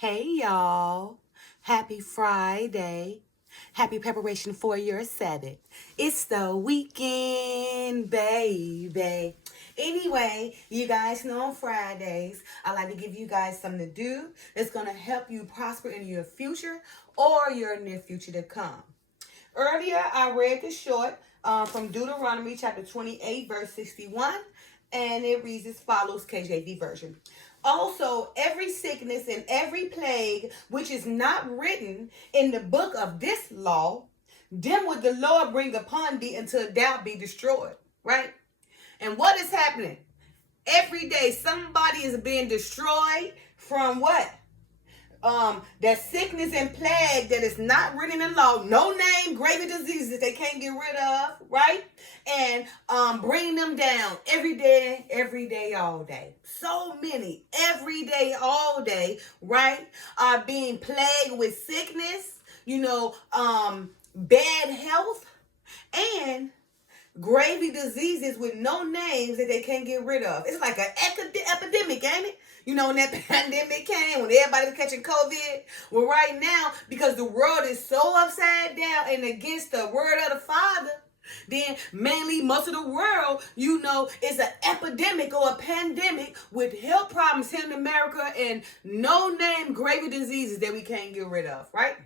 Hey y'all. Happy Friday. Happy preparation for your Sabbath. It's the weekend, baby. Anyway, you guys know on Fridays, I like to give you guys something to do that's going to help you prosper in your future or your near future to come. Earlier, I read the short from Deuteronomy chapter 28, verse 61, and it reads as follows, KJV version. Also, every sickness and every plague which is not written in the book of this law, them would the Lord bring upon thee until thou be destroyed. Right? And what is happening? Every day somebody is being destroyed from what? That sickness and plague that is not written in law, no name, grave diseases that they can't get rid of, right? And bring them down every day, all day. So many, every day, all day, right? Are being plagued with sickness, bad health, and gravy diseases with no names that they can't get rid of. It's like an epidemic, ain't it? When that pandemic came, when everybody was catching COVID. Well, right now, because the world is so upside down and against the word of the Father, then mainly most of the world, is an epidemic or a pandemic with health problems here in America and no name gravy diseases that we can't get rid of, right?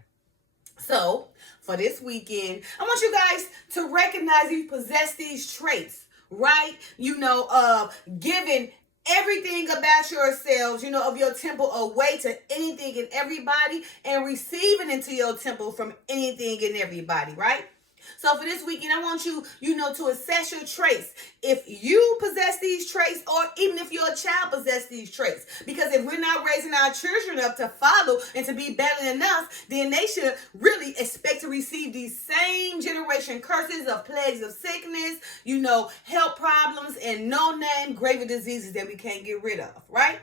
So, for this weekend, I want you guys to recognize you possess these traits, right? Giving everything about yourselves, of your temple away to anything and everybody and receiving into your temple from anything and everybody, right? So for this weekend, I want you, to assess your traits. If you possess these traits, or even if your child possess these traits. Because if we're not raising our children up to follow and to be better than us, then they should really expect to receive these same generation curses of plagues of sickness, health problems, and no-name grave diseases that we can't get rid of, right?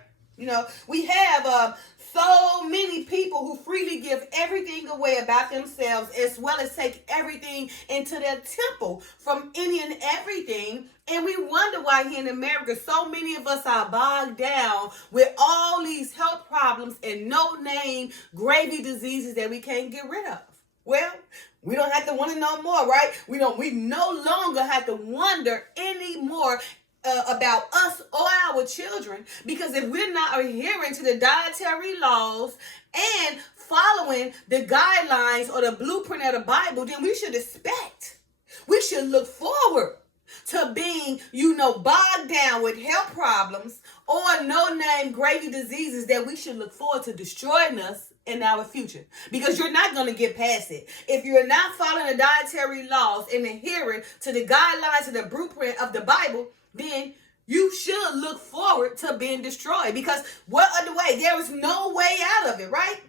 We have so many people who freely give everything away about themselves as well as take everything into their temple from any and everything. And we wonder why here in America so many of us are bogged down with all these health problems and no-name gravy diseases that we can't get rid of. Well, we don't have to wonder no more, right? We no longer have to wonder anymore about us or our children, because if we're not adhering to the dietary laws and following the guidelines or the blueprint of the Bible, then we should look forward to being, bogged down with health problems or no-name gravy diseases that we should look forward to destroying us in our future, because you're not going to get past it. If you're not following the dietary laws and adhering to the guidelines and the blueprint of the Bible, then you should look forward to being destroyed, because what other way? There is no way out of it, right?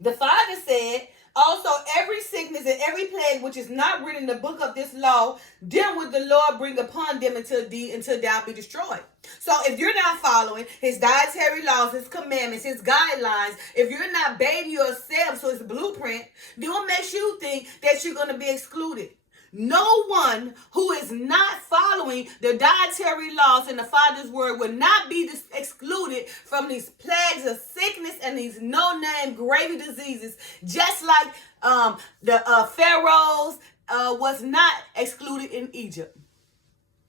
The Father said, also every sickness and every plague which is not written in the book of this law, them would the Lord bring upon them until thou be destroyed. So if you're not following his dietary laws, his commandments, his guidelines, if you're not bathing yourself to his blueprint, then what makes you think that you're going to be excluded? No one who is not following the dietary laws and the Father's word will not be excluded from these plagues of sickness and these no-name gravy diseases, just like the Pharaohs was not excluded in Egypt.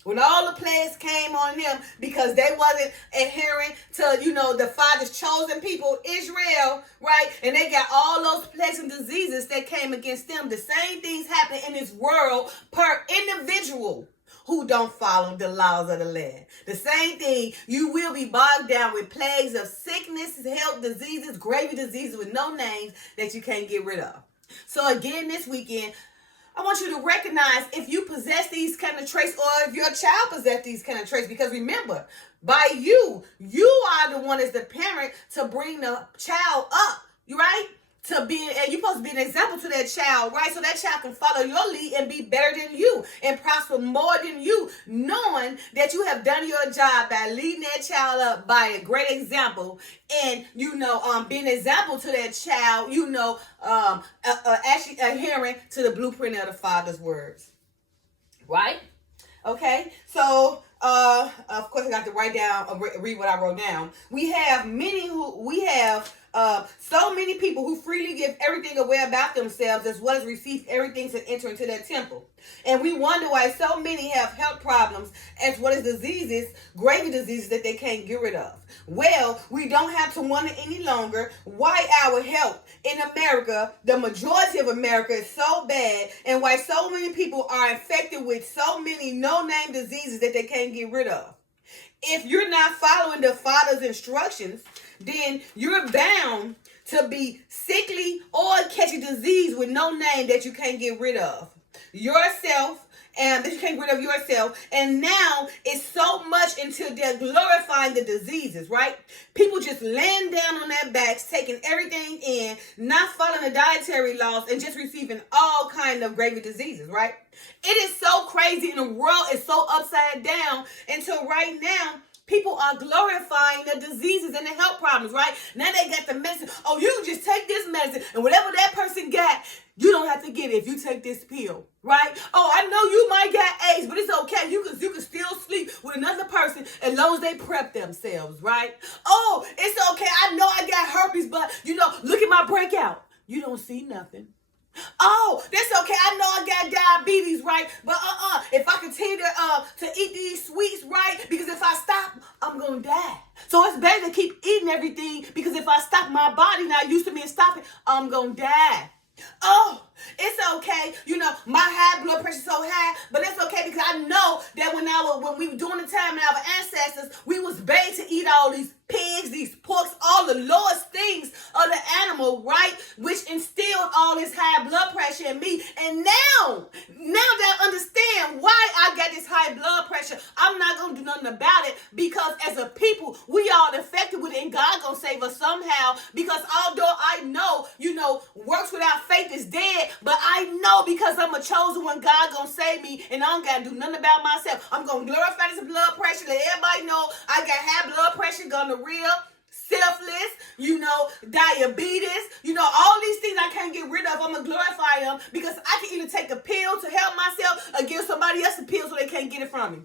When all the plagues came on them because they wasn't adhering to, the Father's chosen people, Israel, right? And they got all those plagues and diseases that came against them. The same things happen in this world per individual who don't follow the laws of the land. The same thing, you will be bogged down with plagues of sickness, health diseases, gravy diseases with no names that you can't get rid of. So again, this weekend, I want you to recognize if you possess these kind of traits or if your child possess these kind of traits. Because remember, by you are the one as the parent to bring the child up, right? And you're supposed to be an example to that child, right? So that child can follow your lead and be better than you and prosper more than you, knowing that you have done your job by leading that child up by a great example and, being an example to that child, actually adhering to the blueprint of the Father's words, right? Okay, so of course I got to read what I wrote down. We have So many people who freely give everything away about themselves as well as receive everything to enter into their temple. And we wonder why so many have health problems as well as diseases, grave diseases that they can't get rid of. Well, we don't have to wonder any longer why our health in America, the majority of America, is so bad, and why so many people are infected with so many no-name diseases that they can't get rid of. If you're not following the Father's instructions, then you're bound to be sickly or catch a disease with no name that you can't get rid of. Yourself, and that you can't get rid of yourself. And now it's so much until they're glorifying the diseases, right? People just laying down on their backs, taking everything in, not following the dietary laws, and just receiving all kind of grave diseases, right? It is so crazy, and the world is so upside down until right now. People are glorifying the diseases and the health problems, right? Now they got the medicine. Oh, you just take this medicine, and whatever that person got, you don't have to get it if you take this pill, right? Oh, I know you might get AIDS, but it's okay. You can still sleep with another person as long as they prep themselves, right? Oh, it's okay. I know I got herpes, but, look at my breakout. You don't see nothing. Oh, that's okay. I know I got diabetes, right? But if I continue to eat these sweets, right? Because if I stop, I'm gonna die. So it's better to keep eating everything, because if I stop, my body not used to me and stop it, I'm gonna die. Oh, it's okay. My high blood pressure so high, but it's okay because I know that when we were doing the time in our ancestors, we was made to eat all these pigs, these porks, all the lowest things of the animal, right? Which instilled all this high blood pressure in me. And now that I understand why I got this high blood pressure, I'm not going to do nothing about it, because as a people, we all infected with it, and God going to save us somehow. Because although I know, works without faith is dead, but I know because I'm a chosen one, God going to save me, and I don't got to do nothing about myself. I'm going to glorify this blood pressure, let everybody know I got high blood pressure, gonorrhea, syphilis, diabetes, all these things I can't get rid of. I'm going to glorify them, because I can either take a pill to help myself or give somebody else a pill so they can't get it from me.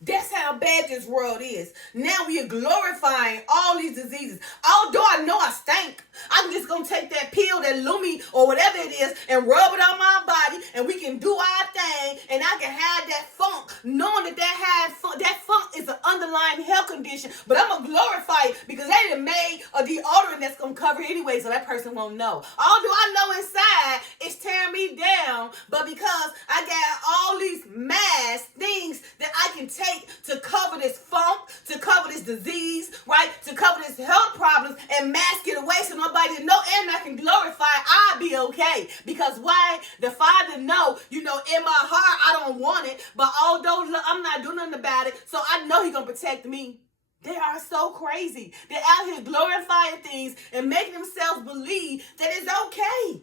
That's how bad this world is. Now we are glorifying all these diseases. Although I know I stink, I'm just going to take that pill, that Lumi or whatever it is, and rub it on my body, and we can do our thing, and I can have that funk, knowing that funk is an underlying health condition. But I'm going to glorify it because they done made a deodorant that's going to cover it anyway, so that person won't know. Although I know inside it's tearing me down, but because I got all these mass things that I can take to cover this funk, to cover this disease, right? To cover this health problems and mask it away so nobody know, and I can glorify, I'll be okay. Because why? The Father know, in my heart, I don't want it, but although I'm not doing nothing about it, so I know He's going to protect me. They are so crazy. They're out here glorifying things and making themselves believe that it's okay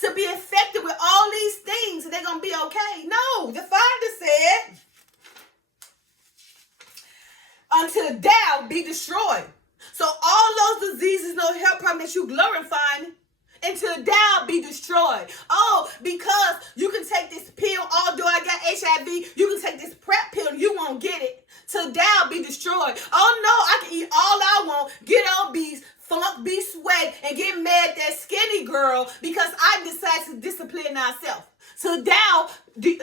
to be infected with all these things and they're going to be okay. No, the Father said, until thou be destroyed. So all those diseases, no health problem that you glorifying, until thou be destroyed. Oh, because you can take this pill, although I got HIV, you can take this PrEP pill and you won't get it. Till thou be destroyed. Oh no, I can eat all I want, get obese, funk, be sweat, and get mad at that skinny girl because I decide to discipline myself. Till thou be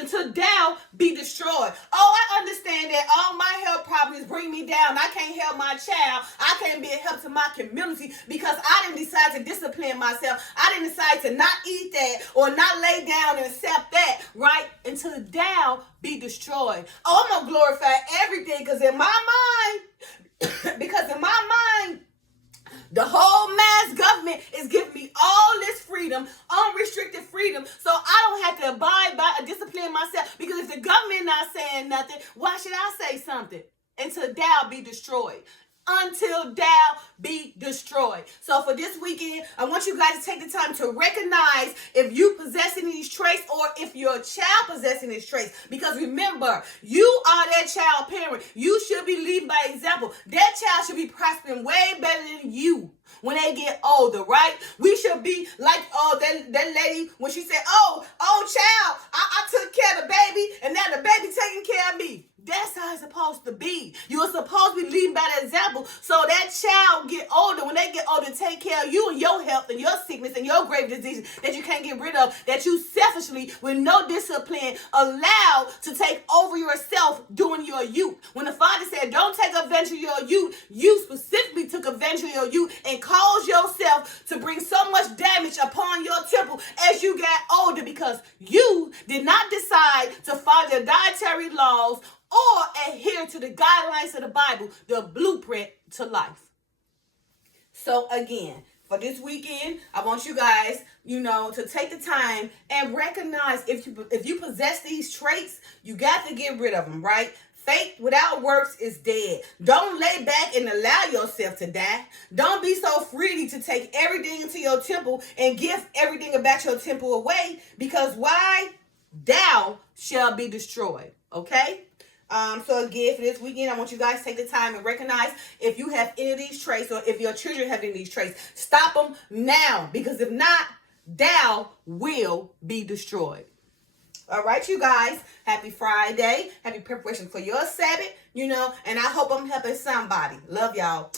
destroyed. Oh, I understand that all my health problems bring me down. I can't help my child. I can't be a help to my community because I didn't decide to discipline myself. I didn't decide to not eat that or not lay down and accept that, right? Until thou be destroyed. Oh, I'm going to glorify everything because in my mind, the whole mass government is giving me all this freedom, unrestricted freedom, so I don't have to abide by or discipline myself. Because if the government not saying nothing, why should I say something? Until thou be destroyed. Until thou be destroyed. So for this weekend, I want you guys to take the time to recognize if you possessing these traits or if your child possessing these traits. Because remember, you are that child parent. You should be leading by example. That child should be prospering way better than you when they get older, right? We should be like that lady when she said, oh child, I took care of the baby and now the baby taking care of me. That's how it's supposed to be. You're supposed to be leading by the example, so that child get older. When they get older, take care of you and your health and your sickness and your grave diseases that you can't get rid of, that you selfishly, with no discipline, allowed to take over yourself during your youth. When the Father said, don't take advantage of your youth, you specifically took advantage of your youth and caused yourself to bring so much damage upon your temple as you got older, because you did not decide to follow the dietary laws or adhere to the guidelines of the Bible, the blueprint to life. So again, for this weekend, I want you guys, to take the time and recognize if you possess these traits, you got to get rid of them, right? Faith without works is dead. Don't lay back and allow yourself to die. Don't be so free to take everything into your temple and give everything about your temple away, because why? Thou shall be destroyed. Okay? So again, for this weekend, I want you guys to take the time and recognize if you have any of these traits, or if your children have any of these traits. Stop them now, because if not, thou will be destroyed. All right, you guys. Happy Friday. Happy preparation for your Sabbath, and I hope I'm helping somebody. Love y'all.